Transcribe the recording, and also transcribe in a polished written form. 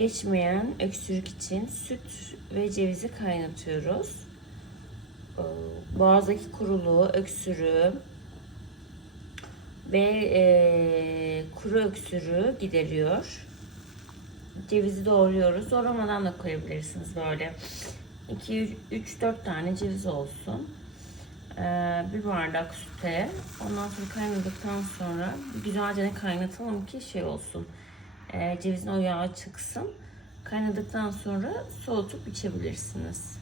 Geçmeyen öksürük için süt ve cevizi kaynatıyoruz. Boğazdaki kuruluğu, öksürüğü ve kuru öksürüğü gideriyor. Cevizi doğruyoruz. Doğramadan da koyabilirsiniz böyle. 2-3-4 tane ceviz olsun. Bir bardak süte. Ondan sonra kaynadıktan sonra güzelce kaynatalım ki şey olsun. Cevizin o yağı çıksın. Kaynadıktan sonra soğutup içebilirsiniz.